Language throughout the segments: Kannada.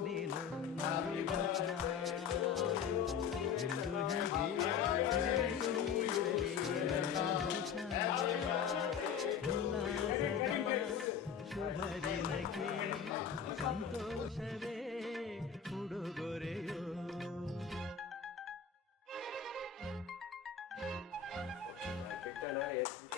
నేను ನಗುತ್ತಾ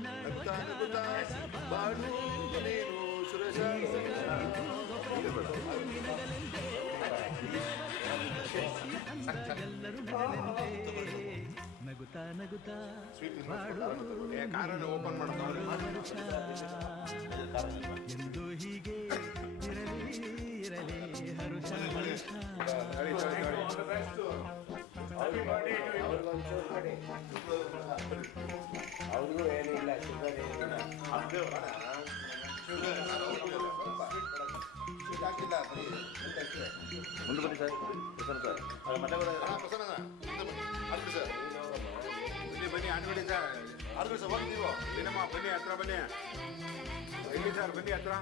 ನಗುತ್ತಾ ಬಾಳು ನೀನು ಸುರೇಶ ನಗುತ್ತಾ ನಗುತ್ತಾ ಕಾರಣ ಓಪನ್ ಎಂದು ಹೀಗೆ ಇರಲಿ ಇರಲಿ ಹರುಷ ಹಾಕಿಲ್ಲ ಮುಂದೆ ಬನ್ನಿ ಸರ್. ಪ್ರಸನ್ನ ಸರ್. ಅದು ಮತ್ತೆ. ಪ್ರಸನ್ನ ಅಲ್ಲಿ ಸರ್. ಬನ್ನಿ ಬನ್ನಿ ಅಂಗಡಿ ಸರ್. ಆರ್ಗು ಸರ್ ಬನ್ನಿ ನೀವು. ಏನಮ್ಮ ಬನ್ನಿ ಹತ್ರ ಬನ್ನಿ. ಎಲ್ಲಿ ಸರ್ ಬನ್ನಿ ಹತ್ರ?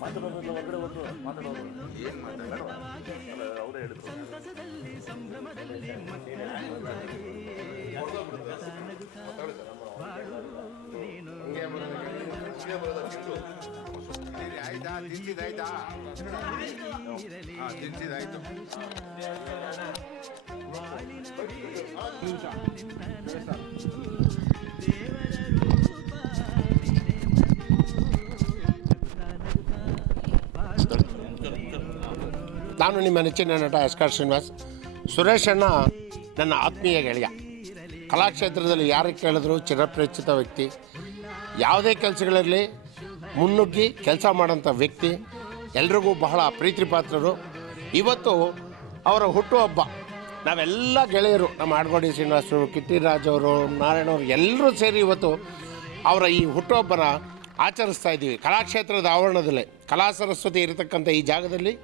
ಮಾತಾಡೋರೆಲ್ಲ ಹೊರಗಡೆ ಹೋದ್ರು ಮಾತಾಡೋರು ಏನ್ ಮಾತಾಡ ಅಲ್ಲ ಸಂತಸದಲ್ಲಿ ಸಂಭ್ರಮದಲ್ಲಿ ಆಯ್ತಾ ತಿನ್ಸಿದಾಯ್ತಾ ಹಾ ತಿನ್ಸಿದಾಯ್ತು ನಾನು ನಿಮ್ಮ ನೆಚ್ಚಿನ ನಟ ಎಸ್ ಶ್ರೀನಿವಾಸ್. ಸುರೇಶಣ್ಣ ನನ್ನ ಆತ್ಮೀಯ ಗೆಳೆಯ. ಕಲಾಕ್ಷೇತ್ರದಲ್ಲಿ ಯಾರಿಗೆ ಕೇಳಿದ್ರು ಚಿರಪರಿಚಿತ ವ್ಯಕ್ತಿ. ಯಾವುದೇ ಕೆಲಸಗಳಲ್ಲಿ ಮುನ್ನುಗ್ಗಿ ಕೆಲಸ ಮಾಡೋಂಥ ವ್ಯಕ್ತಿ. ಎಲ್ರಿಗೂ ಬಹಳ ಪ್ರೀತಿ ಪಾತ್ರರು ಇವತ್ತು ಅವರ ಹುಟ್ಟುಹಬ್ಬ. ನಾವೆಲ್ಲ ಗೆಳೆಯರು. ನಮ್ಮ ಆಡ್ಗೋಡಿ ಶ್ರೀನಿವಾಸರು ಕಿಟ್ಟಿರಾಜ್ ಅವರು ನಾರಾಯಣವರು ಎಲ್ಲರೂ ಸೇರಿ ಇವತ್ತು ಅವರ ಈ ಹುಟ್ಟುಹಬ್ಬನ ಆಚರಿಸ್ತಾ ಇದ್ದೀವಿ. ಕಲಾಕ್ಷೇತ್ರದ ಆವರಣದಲ್ಲೇ. ಕಲಾ ಸರಸ್ವತಿ ಇರತಕ್ಕಂಥ ಈ ಜಾಗದಲ್ಲಿ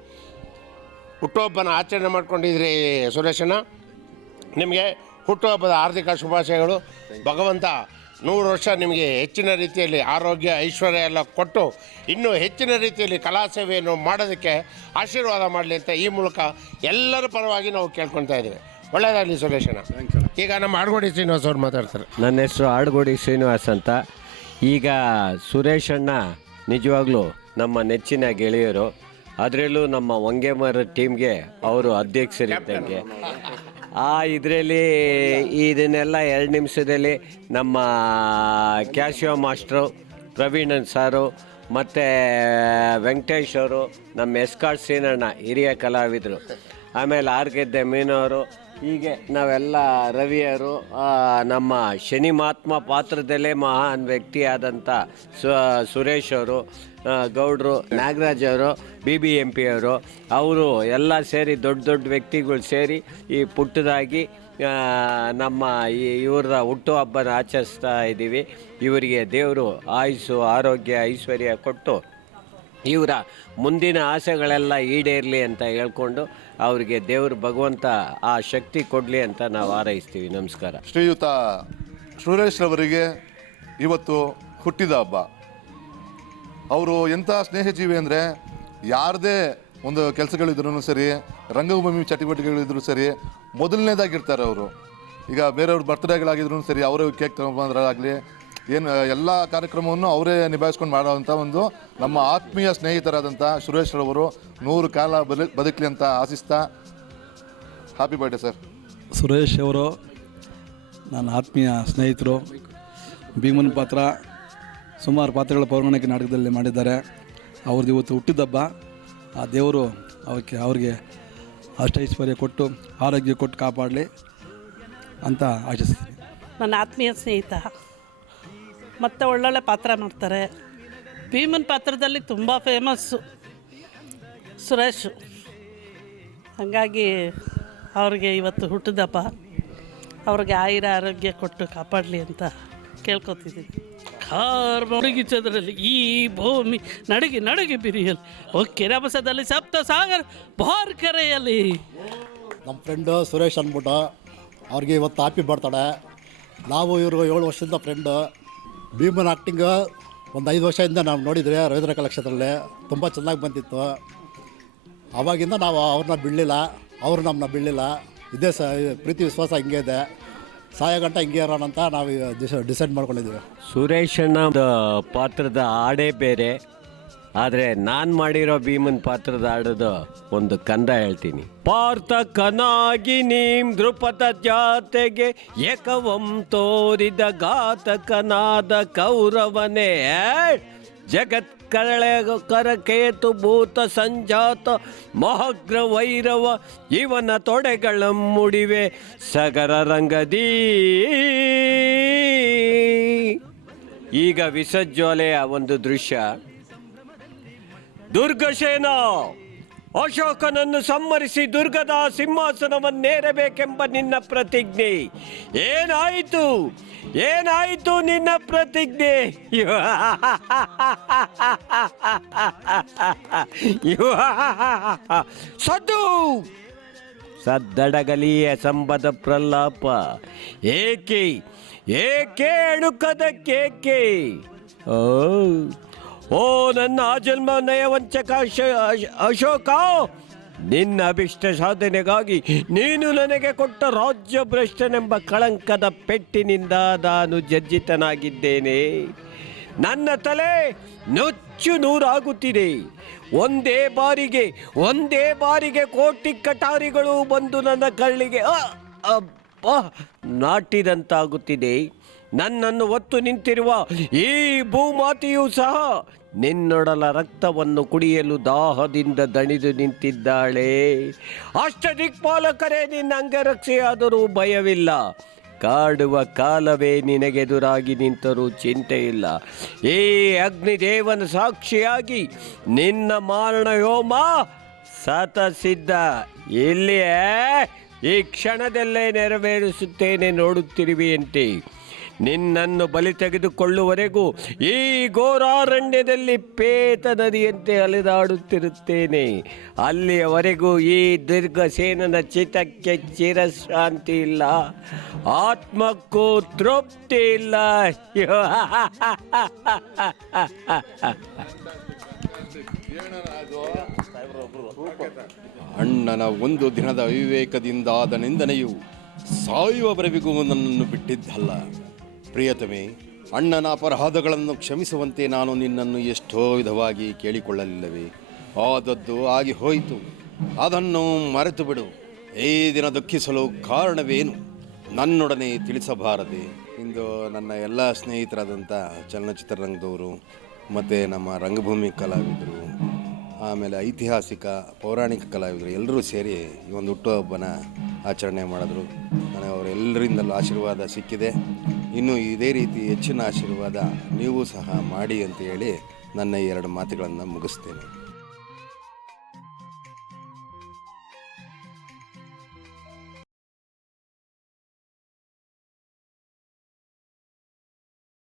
ಹುಟ್ಟುಹಬ್ಬನ ಆಚರಣೆ ಮಾಡ್ಕೊಂಡಿದ್ರಿ ಸುರೇಶಣ್ಣ ನಿಮಗೆ ಹುಟ್ಟುಹಬ್ಬದ ಆರ್ಥಿಕ ಶುಭಾಶಯಗಳು. ಭಗವಂತ ನೂರು ವರ್ಷ ನಿಮಗೆ ಹೆಚ್ಚಿನ ರೀತಿಯಲ್ಲಿ ಆರೋಗ್ಯ ಐಶ್ವರ್ಯ ಎಲ್ಲ ಕೊಟ್ಟು ಇನ್ನೂ ಹೆಚ್ಚಿನ ರೀತಿಯಲ್ಲಿ ಕಲಾ ಸೇವೆಯನ್ನು ಮಾಡೋದಕ್ಕೆ ಆಶೀರ್ವಾದ ಮಾಡಲಿ ಅಂತ ಈ ಮೂಲಕ ಎಲ್ಲರ ಪರವಾಗಿ ನಾವು ಕೇಳ್ಕೊಳ್ತಾ ಇದ್ದೀವಿ. ಒಳ್ಳೆಯದಾಗಲಿ ಸುರೇಶಣ್ಣ ಈಗ ನಮ್ಮ ಆಡ್ಗೋಡಿ ಶ್ರೀನಿವಾಸ್ ಅವ್ರು ಮಾತಾಡ್ತಾರೆ. ನನ್ನ ಹೆಸರು ಆಡ್ಗೋಡಿ ಶ್ರೀನಿವಾಸ್ ಅಂತ. ಈಗ ಸುರೇಶಣ್ಣ ಅಣ್ಣ ನಿಜವಾಗ್ಲೂ ನಮ್ಮ ನೆಚ್ಚಿನ ಗೆಳೆಯರು. ಅದರಲ್ಲೂ ನಮ್ಮ ವಂಗೇಮರ ಟೀಮ್ಗೆ ಅವರು ಅಧ್ಯಕ್ಷರಿದ್ದಂಗೆ. ಆ ಇದರಲ್ಲಿ ಇದನ್ನೆಲ್ಲ ಎರಡು ನಿಮಿಷದಲ್ಲಿ ನಮ್ಮ ಕ್ಯಾಶಿಯೋ ಮಾಸ್ಟ್ರು ಪ್ರವೀಣನ್ ಸಾರು ಮತ್ತು ವೆಂಕಟೇಶ್ ಅವರು ನಮ್ಮ ಎಸ್ಕಾಟ್ ಸೀನಣ್ಣ ಹಿರಿಯ ಕಲಾವಿದರು. ಆಮೇಲೆ ಆರ್ ಗೆದ್ದೆ ಮೀನವರು ಹೀಗೆ ನಾವೆಲ್ಲ ರವಿಯರು ನಮ್ಮ ಶನಿ ಮಹಾತ್ಮ ಪಾತ್ರದಲ್ಲೇ ಮಹಾನ್ ವ್ಯಕ್ತಿಯಾದಂಥ ಸು, ಸುರೇಶ್ ಅವರು ಗೌಡ್ರು, ನಾಗರಾಜ್ ಅವರು ಬಿ ಬಿ ಎಂ ಪಿ ಅವರು ಅವರು ಎಲ್ಲ ಸೇರಿ ದೊಡ್ಡ ದೊಡ್ಡ ವ್ಯಕ್ತಿಗಳು ಸೇರಿ ಈ ಪುಟ್ಟದಾಗಿ ನಮ್ಮ ಈ ಇವ್ರದ ಹುಟ್ಟುಹಬ್ಬನ ಆಚರಿಸ್ತಾ ಇದ್ದೀವಿ ಇವರಿಗೆ ದೇವರು ಆಯುಸ್ಸು ಆರೋಗ್ಯ, ಐಶ್ವರ್ಯ ಕೊಟ್ಟು ಇವರ ಮುಂದಿನ ಆಸೆಗಳೆಲ್ಲ ಈಡೇರಲಿ ಅಂತ ಹೇಳ್ಕೊಂಡು ಅವರಿಗೆ ದೇವರು ಭಗವಂತ ಆ ಶಕ್ತಿ ಕೊಡಲಿ ಅಂತ ನಾವು ಹಾರೈಸ್ತೀವಿ. ನಮಸ್ಕಾರ. ಶ್ರೀಯುತ ಸುರೇಶ್ ರವರಿಗೆ ಇವತ್ತು ಹುಟ್ಟಿದ ಹಬ್ಬ. ಅವರು ಎಂಥ ಸ್ನೇಹಜೀವಿ ಅಂದರೆ ಯಾರದೇ ಒಂದು ಕೆಲಸಗಳಿದ್ರು ಸರಿ, ರಂಗಭೂಮಿ ಚಟುವಟಿಕೆಗಳಿದ್ರು ಸರಿ, ಮೊದಲನೇದಾಗಿರ್ತಾರೆ ಅವರು. ಈಗ ಬೇರೆಯವ್ರ ಬರ್ತ್ಡೇಗಳಾಗಿದ್ರು ಸರಿ, ಅವರೇ ಕೇಕ್ ತಗೊಂಬಂದ್ರಾಗಲಿ ಏನು ಎಲ್ಲ ಕಾರ್ಯಕ್ರಮವನ್ನು ಅವರೇ ನಿಭಾಯಿಸ್ಕೊಂಡು ಮಾಡೋವಂಥ ಒಂದು ನಮ್ಮ ಆತ್ಮೀಯ ಸ್ನೇಹಿತರಾದಂಥ ಸುರೇಶ್ ರವರು ನೂರು ಕಾಲ ಬದು ಬದುಕಲಿ ಅಂತ ಆಶಿಸ್ತಾ ಹ್ಯಾಪಿ ಬರ್ಡೇ ಸರ್ ಸುರೇಶ್ ಅವರು ನನ್ನ ಆತ್ಮೀಯ ಸ್ನೇಹಿತರು ಭೀಮನ್ ಪಾತ್ರ ಸುಮಾರು ಪಾತ್ರಗಳ ಪೌರಾಣಿಕ ನಾಟಕದಲ್ಲಿ ಮಾಡಿದ್ದಾರೆ. ಅವ್ರದ್ದು ಇವತ್ತು ಹುಟ್ಟಿದಬ್ಬ ಆ ದೇವರು ಅವಕ್ಕೆ ಅವ್ರಿಗೆ ಅಷ್ಟೈಶ್ವರ್ಯ ಕೊಟ್ಟು ಆರೋಗ್ಯ ಕೊಟ್ಟು ಕಾಪಾಡಲಿ ಅಂತ ಆಶಿಸ್ತೀನಿ. ನನ್ನ ಆತ್ಮೀಯ ಸ್ನೇಹಿತ. ಮತ್ತು ಒಳ್ಳೊಳ್ಳೆ ಪಾತ್ರ ಮಾಡ್ತಾರೆ. ಭೀಮನ್ ಪಾತ್ರದಲ್ಲಿ ತುಂಬ ಫೇಮಸ್ಸು ಸುರೇಶು. ಹಾಗಾಗಿ ಅವ್ರಿಗೆ ಇವತ್ತು ಹುಟ್ಟಿದಪ್ಪ. ಅವ್ರಿಗೆ ಆಯುರ ಆರೋಗ್ಯ ಕೊಟ್ಟು ಕಾಪಾಡಲಿ ಅಂತ ಕೇಳ್ಕೊತಿದ್ದೀನಿ. ಕಾರ್ ಮುಳುಗಿಸೋದ್ರಲ್ಲಿ ಈ ಭೂಮಿ ನಡಗಿ ನಡಗಿ ಬಿರಿಯಲ್ಲಿ ಓಕೆ ರಭಸದಲ್ಲಿ ಸಪ್ತ ಸಾಗರ ಬಾರ್ ಕರೆಯಲ್ಲಿ ನಮ್ಮ ಫ್ರೆಂಡು ಸುರೇಶ್ ಅಂದ್ಬಿಟ್ಟು ಅವ್ರಿಗೆ ಇವತ್ತು ಹ್ಯಾಪಿ ಬರ್ತಾಳೆ. ನಾವು ಇವರು ಏಳು ವರ್ಷದಿಂದ ಫ್ರೆಂಡು ಭೀಮನ್ ಆ್ಯಕ್ಟಿಂಗ್ ಒಂದು ಐದು ವರ್ಷದಿಂದ ನಾವು ನೋಡಿದರೆ ರವೀಂದ್ರ ಕಲಾಕ್ಷೇತ್ರದಲ್ಲಿ ತುಂಬ ಚೆನ್ನಾಗಿ ಬಂದಿತ್ತು. ಆವಾಗಿಂದ ನಾವು ಅವ್ರನ್ನ ಬಿಡಲಿಲ್ಲ, ಅವರು ನಮ್ಮನ್ನ ಬಿಡಲಿಲ್ಲ. ಇದೇ ಸ ಪ್ರೀತಿ ವಿಶ್ವಾಸ ಹಿಂಗೆ ಇದೆ. ಸಾಯ ಗಂಟ ಹಿಂಗೆ ಇರೋಣ ಅಂತ ನಾವು ಡಿಸೈಡ್ ಮಾಡ್ಕೊಂಡಿದ್ದೀವಿ ಸುರೇಶಣ್ಣ ಪಾತ್ರದ ಆಡೇ ಬೇರೆ. ಆದರೆ ನಾನು ಮಾಡಿರೋ ಭೀಮನ್ ಪಾತ್ರದ ಆಡೋದು ಒಂದು ಕಂದ ಹೇಳ್ತೀನಿ. ಪಾರ್ಥಕನಾಗಿ ನೀಂ ದೃಪದ ಜಾತೆಗೆ ಏಕವಂ ತೋರಿದ ಘಾತಕನಾದ ಕೌರವನೇ. ಜಗತ್ ಕರಳೆ ಕರಕೇತು ಭೂತ ಸಂಜಾತ ಮಹಗ್ರ ವೈರವ ಇವನ ತೊಡೆಗಳ ಮುಡಿವೆ ಸಗರ ರಂಗದೀ. ಈಗ ವಿಸಜ್ಜೋಲೆಯ ಒಂದು ದೃಶ್ಯ. ದುರ್ಗಸೇನ, ಅಶೋಕನನ್ನು ಸಂಹರಿಸಿ ದುರ್ಗದ ಸಿಂಹಾಸನವನ್ನೇರಬೇಕೆಂಬ ನಿನ್ನ ಪ್ರತಿಜ್ಞೆ. ಏನಾಯಿತು? ಏನಾಯಿತು ನಿನ್ನ ಪ್ರತಿಜ್ಞೆ? ಸದ್ದು! ಸದ್ದಡಗಲಿಯ ಸಂಬದ ಪ್ರಲ್ಲಾಪ ಏಕೆ? ಏಕೆ ಅಣುಕದ ಕೇಕೆ ಓ ಓ, ನನ್ನ ಆಜನ್ಮ ನಯವಂಚಕ ಅಶ- ಅಶ- ಅಶೋಕ! ನಿನ್ನ ಅಭಿಷ್ಟ ಸಾಧನೆಗಾಗಿ ನೀನು ನನಗೆ ಕೊಟ್ಟ ರಾಜ್ಯ ಭ್ರಷ್ಟನೆಂಬ ಕಳಂಕದ ಪೆಟ್ಟಿನಿಂದ ನಾನು ಜಜ್ಜಿತನಾಗಿದ್ದೇನೆ ನನ್ನ ತಲೆ ನುಚ್ಚು ನೂರಾಗುತ್ತಿದೆ. ಒಂದೇ ಬಾರಿಗೆ ಒಂದೇ ಬಾರಿಗೆ ಕೋಟಿ ಕಟಾರಿಗಳು ಬಂದು ನನ್ನ ಕಳ್ಳಿಗೆ ಅಬ್ಬ, ನಾಟಿದಂತಾಗುತ್ತಿದೆ. ನನ್ನನ್ನು ಒತ್ತು ನಿಂತಿರುವ ಈ ಭೂಮಾತೆಯೂ ಸಹ ನಿನ್ನೊಡಲ ರಕ್ತವನ್ನು ಕುಡಿಯಲು ದಾಹದಿಂದ ದಣಿದು ನಿಂತಿದ್ದಾಳೆ. ಅಷ್ಟ ದಿಕ್ಪಾಲಕರೇ, ನಿನ್ನ ಅಂಗರಕ್ಷೆಯಾದರೂ ಭಯವಿಲ್ಲ. ಕಾಡುವ ಕಾಲವೇ ನಿನಗೆದುರಾಗಿ ನಿಂತರೂ ಚಿಂತೆ ಇಲ್ಲ ಈ ಅಗ್ನಿದೇವನ ಸಾಕ್ಷಿಯಾಗಿ ನಿನ್ನ ಮಾರಣ ಹೋಮ ಸತ ಸಿದ್ಧ ಇಲ್ಲಿಯೇ ಈ ಕ್ಷಣದಲ್ಲೇ ನೆರವೇರಿಸುತ್ತೇನೆ ನೋಡುತ್ತಿರುವೆಯಂತೆ. ನಿನ್ನನ್ನು ಬಲಿ ತೆಗೆದುಕೊಳ್ಳುವರೆಗೂ ಈ ಘೋರಾರಣ್ಯದಲ್ಲಿ ಪೇತ ನದಿಯಂತೆ ಅಲೆದಾಡುತ್ತಿರುತ್ತೇನೆ. ಅಲ್ಲಿಯವರೆಗೂ ಈ ದೀರ್ಘಸೇನನ ಚಿತಕ್ಕೆ ಚಿರಶಾಂತಿ ಇಲ್ಲ. ಆತ್ಮಕ್ಕೂ ತೃಪ್ತಿ ಇಲ್ಲ. ಅಣ್ಣನ ಒಂದು ದಿನದ ಅವಿವೇಕದಿಂದಾದ ನಿಂದನೆಯು ಸಾಯುವವರೆಗೂ ನನ್ನನ್ನು ಬಿಟ್ಟಿದ್ದಲ್ಲ. ಪ್ರಿಯತಮೆ, ಅಣ್ಣನ ಅಪರಾಧಗಳನ್ನು ಕ್ಷಮಿಸುವಂತೆ ನಾನು ನಿನ್ನನ್ನು ಎಷ್ಟೋ ವಿಧವಾಗಿ ಕೇಳಿಕೊಳ್ಳಲಿಲ್ಲವೇ. ಆದದ್ದು ಆಗಿ ಹೋಯಿತು. ಅದನ್ನು ಮರೆತು ಬಿಡು ಈ ದಿನ ದುಃಖಿಸಲು ಕಾರಣವೇನು? ನನ್ನೊಡನೆ ತಿಳಿಸಬಾರದೆ. ಇಂದು ನನ್ನ ಎಲ್ಲ ಸ್ನೇಹಿತರಾದಂಥ ಚಲನಚಿತ್ರರಂಗದವರು ಮತ್ತು ನಮ್ಮ ರಂಗಭೂಮಿ ಕಲಾವಿದರು, ಆಮೇಲೆ ಐತಿಹಾಸಿಕ, ಪೌರಾಣಿಕ ಕಲಾವಿದರು ಎಲ್ಲರೂ ಸೇರಿ ಈ ಒಂದು ಹುಟ್ಟುಹಬ್ಬನ ಆಚರಣೆ ಮಾಡಿದ್ರು. ನನಗೆ ಅವರೆಲ್ಲರಿಂದಲೂ ಆಶೀರ್ವಾದ ಸಿಕ್ಕಿದೆ. ಇನ್ನು ಇದೇ ರೀತಿ ಹೆಚ್ಚಿನ ಆಶೀರ್ವಾದ ನೀವು ಸಹ ಮಾಡಿ ಅಂತ ಹೇಳಿ ನನ್ನ ಎರಡು ಮಾತುಗಳನ್ನು ಮುಗಿಸ್ತೇನೆ.